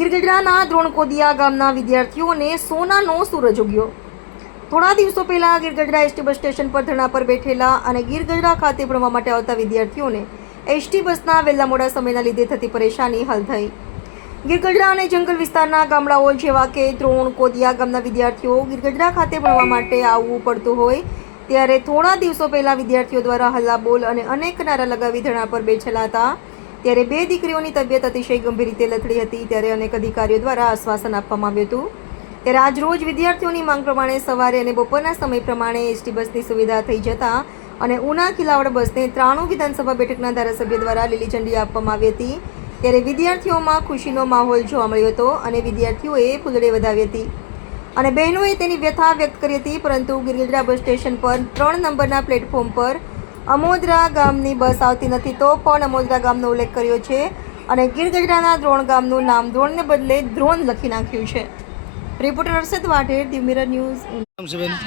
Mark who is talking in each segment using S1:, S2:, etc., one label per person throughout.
S1: ગિરગઢડાના દ્રોણકોદિયા ગામના વિદ્યાર્થીઓને સોનાનો સૂરજ ઉગ્યો. થોડા દિવસો પહેલાં ગિરગઢડા એસટી બસ સ્ટેશન પર ધરણા પર બેઠેલા અને ગિરગઢડા ખાતે ભણવા માટે આવતા વિદ્યાર્થીઓને એસટી બસના વહેલા મોડા સમયના લીધે થતી પરેશાની હલ થઈ. ગિરગઢડા અને જંગલ વિસ્તારના ગામડાઓ જેવા કે દ્રોણ કોદિયા ગામના વિદ્યાર્થીઓ ગિરગઢડા ખાતે ભણવા માટે આવવું પડતું હોય, ત્યારે થોડા દિવસો પહેલાં વિદ્યાર્થીઓ દ્વારા હલ્લાબોલ અને અનેક નારા લગાવી ધરણા પર બેઠેલા હતા. ત્યારે બે દીકરીઓની તબિયત અતિશય ગંભીર રીતે લથડી હતી ત્યારે અનેક અધિકારીઓ દ્વારા આશ્વાસન આપવામાં આવ્યું હતું. ત્યારે આજરોજ વિદ્યાર્થીઓની માંગ પ્રમાણે સવારે અને બપોરના સમય પ્રમાણે એસટી બસની સુવિધા થઈ જતા અને ઉના ખિલાવડ બસને ત્રાણું વિધાનસભા બેઠકના ધારાસભ્ય દ્વારા લીલી ઝંડી આપવામાં આવી હતી. ત્યારે વિદ્યાર્થીઓમાં ખુશીનો માહોલ જોવા મળ્યો હતો અને વિદ્યાર્થીઓએ ફૂલડે વધાવી હતી. અને બહેનોએ તેની વ્યથા વ્યક્ત કરી હતી, પરંતુ ગિરગિરડા બસ સ્ટેશન પર ત્રણ નંબરના પ્લેટફોર્મ પર અમોદરા ગામની બસ આવતી નથી તો પણ અમોદરા ગામનો ઉલ્લેખ કર્યો છે. અને ગિરગઢડાના દ્રોણ ગામનું નામ દ્રોણને બદલે દ્રોણ લખી નાખ્યું છે. Reporter Harshad Vadher the mirror news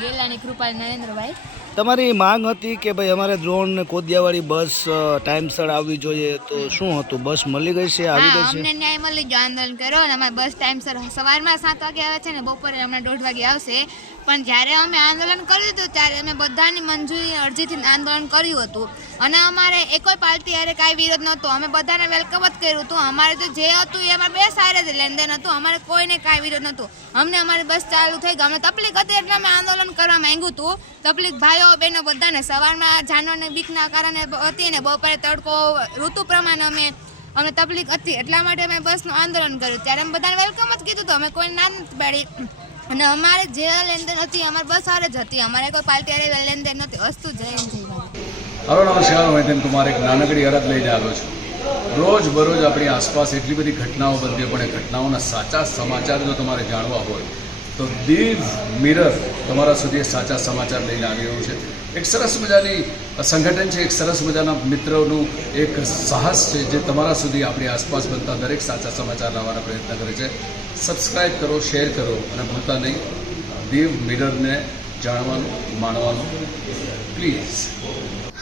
S2: Gelani Krupal Narendrabhai.
S3: તમારી માંગ હતી કે ભાઈ અમારે દ્રોણ ને કોદિયાવાળી બસ ટાઈમસર આવવી જોઈએ તો શું હતું? બસ મળી ગઈ છે? આવી
S2: હા
S3: છે?
S2: અમને ન્યાય મળી ગયો. આંદોલન કર્યો અને અમારી બસ ટાઈમસર સવારમાં સાત વાગે આવે છે ને બપોરે હમણાં દોઢ વાગે આવશે. પણ જ્યારે અમે આંદોલન કર્યું હતું ત્યારે અમે બધાની મંજૂરી અરજીથી આંદોલન કર્યું હતું. અને અમારે એકોય પાર્ટી અરે કાંઈ વિરોધ નહોતો. અમે બધાને વેલકમ જ કર્યું હતું. અમારે તો જે હતું એ અમારે બે સારે જ લેનદેન હતું. અમારે કોઈને કાંઈ વિરોધ નહોતું. અમને અમારી બસ ચાલુ થઈ ગઈ અમને તકલીફ હતી એટલે અમે આંદોલન કરવા માંગ્યું હતું. તકલીફ ભાઈઓ બહેનો બધાને. સવારમાં જાનવરને બીકના કારણે હતી ને બપોરે તડકો, ઋતુ પ્રમાણે અમે, અમને તકલીફ હતી. એટલા માટે અમે બસનું આંદોલન કર્યું. ત્યારે અમે બધાને વેલકમ જ કીધું હતું. અમે કોઈ ના નથી પાડી અને અમારે જે લેનદેન હતી અમારી બસ હારે જ હતી. અમારે કોઈ પાર્ટી લેનદેન નથી વસ્તુ હિન્દ, જય
S4: હાલો, નમસ્કાર, હું હેતન કુમાર, એક નાનકડી અરજ લઈને આવ્યો છું. રોજ બરોજ આપણી આસપાસ એટલી બધી ઘટનાઓ બનતી પણ એ ઘટનાઓના સાચા સમાચાર જો તમારે જાણવા હોય, તો દીવ મિરર તમારા સુધી સાચા સમાચાર લઈને આવી રહ્યું છે. એક સરસ મજાની સંગઠન છે, એક સરસ મજાના મિત્રોનું એક સાહસ છે, જે તમારા સુધી આપણી આસપાસ બનતા દરેક સાચા સમાચાર લાવવાના પ્રયત્ન કરે છે. સબસ્ક્રાઈબ કરો શેર કરો, અને ભૂલતા નહીં, દીવ મિરરને જાણવાનું, માણવાનું પ્લીઝ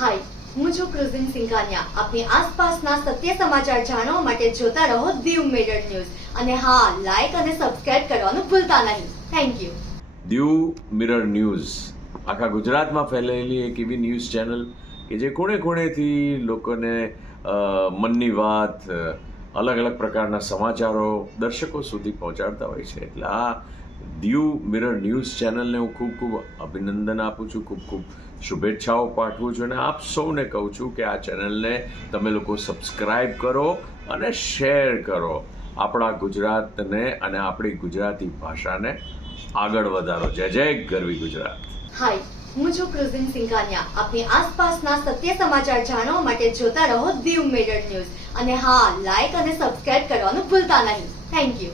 S5: હાય હું છું ક્રુઝિન સિંઘાનિયા. આપની આસપાસના સત્ય સમાચાર જાણવા માટે જોતા રહો દીવ મિરર ન્યૂઝ અને હા લાઈક અને સબસ્ક્રાઇબ કરવાનું ભૂલતા નહીં. Thank you
S6: Diu mirror news આખા ગુજરાતમાં ફેલાયેલી એક એવી ન્યૂઝ ચેનલ કે જે કોણે કોણેથી લોકોને મનની વાત અલગ અલગ પ્રકારના સમાચારો દર્શકો સુધી પહોંચાડતા હોય છે. એટલે આ દીવ મિરર ન્યૂઝ ચેનલને હું ખૂબ ખૂબ અભિનંદન આપું છું, ખૂબ ખૂબ શુભેચ્છાઓ પાઠવું છું અને આપ સૌને કહું છું કે આ ચેનલને તમે લોકો સબસ્ક્રાઈબ કરો અને શેર કરો. આપણા ગુજરાતને અને આપણી ગુજરાતી ભાષાને આગળ વધારો. જય જય ગરવી ગુજરાત.
S5: હાય હું છું ક્રુઝિન સિંઘાનિયા. આપની આસપાસના સત્ય સમાચાર જાણવા માટે જોતા રહો દીવ મેડર ન્યૂઝ અને હા લાઈક અને સબસ્ક્રાઇબ કરવાનું ભૂલતા નહીં. Thank you